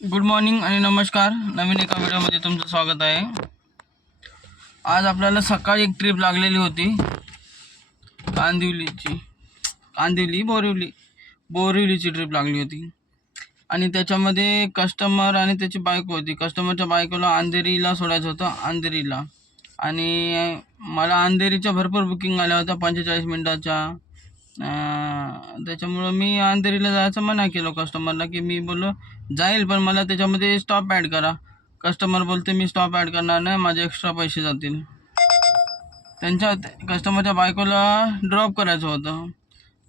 Good morning आणि नमस्कार. नवीन एका व्हिडिओमध्ये तुमचं स्वागत आहे. आज आपल्याला सकाळी एक ट्रिप लागलेली होती बोरिवलीची ट्रिप लागली होती. आणि त्याच्यामध्ये कस्टमर आणि त्याची बायको होती. कस्टमरच्या बायकोला अंधेरीला सोडायचं होतं, अंधेरीला. आणि मला अंधेरीच्या भरपूर बुकिंग आल्या होत्या 45 मिनटाच्या. त्याच्यामुळं मी अंधेरीला जायचं मना केलं कस्टमरला, की मी बोललो जाईल पण मला त्याच्यामध्ये स्टॉप ॲड करा. कस्टमर बोलते मी स्टॉप ॲड करणार नाही, माझे एक्स्ट्रा पैसे जातील. कस्टमरच्या बायकोला ड्रॉप करायचं होतं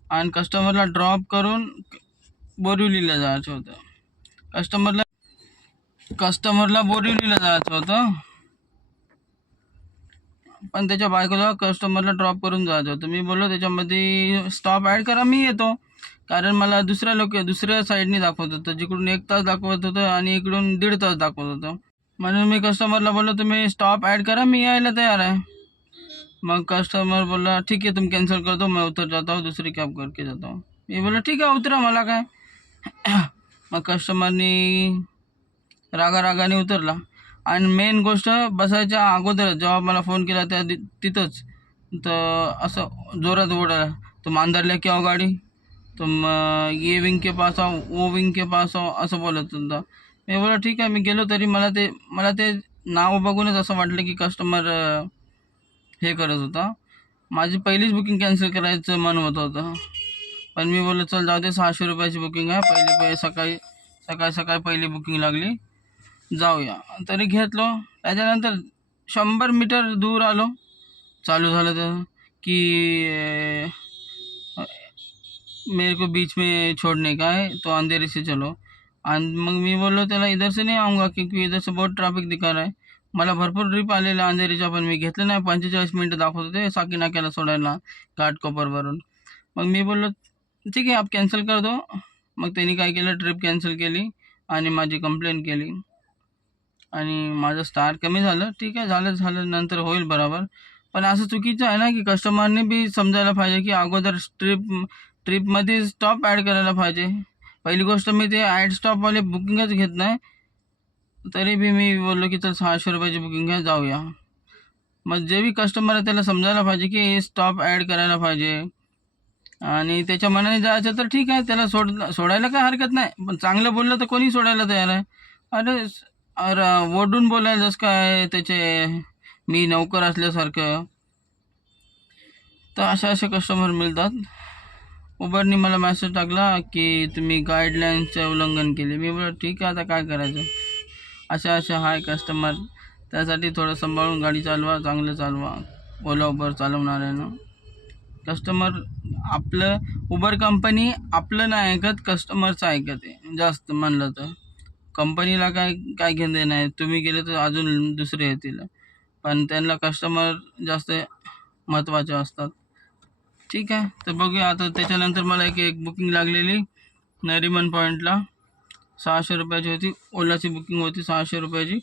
आणि कस्टमरला ड्रॉप करून बोरिवलीला जायचं होतं. कस्टमरला बोरिवलीला जायचं होतं, पण त्याच्या बायकोला कस्टमरला ड्रॉप करून जायचं होतं. मी बोललो त्याच्यामध्ये स्टॉप ॲड करा, मी येतो. कारण मला दुसऱ्या साईडने दाखवत होतं, जिकडून 1 तास दाखवत होतं आणि इकडून 1.5 तास दाखवत होतं. म्हणून मी कस्टमरला बोललो तुम्ही स्टॉप ॲड करा, मी यायला तयार आहे. मग कस्टमर बोलला ठीक है तुम कैंसिल कर दो, मैं उतर जाता हूँ, दूसरी कैब करके जाता हूँ. मी बोललो ठीक आहे उतरा, मला काय. मग कस्टमरनी रागाने उतरला. आणि मेन गोष्ट बसायच्या अगोदर जेव्हा मला फोन केला त्या तिथंच तर असं जोरात ओरडला, तुम अंदर लेके आओ गाडी, तुम ये विंग के पास आओ, वो विंग के पास आओ, असं बोलत होता. मी बोललो ठीक आहे. मी गेलो तरी मला ते नाव बघूनच असं वाटलं की कस्टमर हे करत होता. माझी पहिलीच बुकिंग कॅन्सल करायचं मन होत होतं, पण मी बोललो चल जाऊ दे, 600 रुपयाची बुकिंग आहे. सकाळी पहिली बुकिंग लागली, जाऊया. तरी घेतलो. त्याच्यानंतर 100 मीटर दूर आलो, चालू झालं तर की मेरे को बीच में छोड़ने का है, तो अंधेरी से चलो. आणि मग मी बोललो त्याला इधर से नहीं आऊँगा क्योंकि इधर से बहुत ट्रॅफिक दिखा रहा है. मला भरपूर ट्रिप आलेला अंधेरीच्या, पण मी घेतलं नाही. 45 मिनटं दाखवत होते साकी नाक्याला सोडायला घाटकोपरवरून. मग मी बोललो ठीक आहे आप कॅन्सल कर दो. मग त्यांनी काय केलं, ट्रिप कॅन्सल केली आणि माझी कंप्लेंट केली आणि माझं स्टार कमी झालं. ठीक आहे, झालं नंतर होईल बरोबर. पण असं चुकीचं आहे ना की कस्टमरने बी समजायला पाहिजे की अगोदर ट्रिपमध्ये स्टॉप ॲड करायला पाहिजे. पहिली गोष्ट मी ते ॲड स्टॉपवाले बुकिंगच घेत नाही, तरी बी मी बोललो की चल 600 रुपयाची बुकिंग आहे, जाऊया. मग जे बी कस्टमर आहे त्याला समजायला पाहिजे की स्टॉप ॲड करायला पाहिजे. आणि त्याच्या मनाने जायचं तर ठीक आहे, त्याला सोडायला काय हरकत नाही. पण चांगलं बोललं तर कोणी सोडायला तयार आहे. अरे अरे ओरडून बोलायला जसं काय त्याचे मी नौकर असल्यासारखं. तर असे कस्टमर मिळतात. उबरनी मला मेसेज टाकला की तुम्ही गाईडलाईन्सचे उल्लंघन केले. मी बोललो ठीक आहे, आता काय करायचं. असे हाय कस्टमर. त्यासाठी थोडं सांभाळून गाडी चालवा, चांगलं चालवा. ओला उबर चालवणाऱ्यानं कस्टमर आपलं उबर कंपनी आपलं नाही ऐकत, कस्टमरचं ऐकते जास्त म्हणलं तर. कंपनीला काय घेणं नाही, तुम्ही गेले तर अजून दुसरे येतील, पण त्यांना कस्टमर जास्त महत्त्वाचे असतात. ठीक आहे, तर बघूया आता. त्याच्यानंतर मला एक बुकिंग लागलेली नरिमन पॉईंटला 600 रुपयाची होती. ओलाची बुकिंग होती 600 रुपयाची.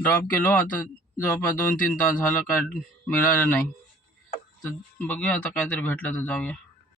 ड्रॉप केलो. आता जवळपास 2-3 तास झालं, काय मिळालं नाही. तर बघूया आता, काहीतरी भेटलं तर जाऊया.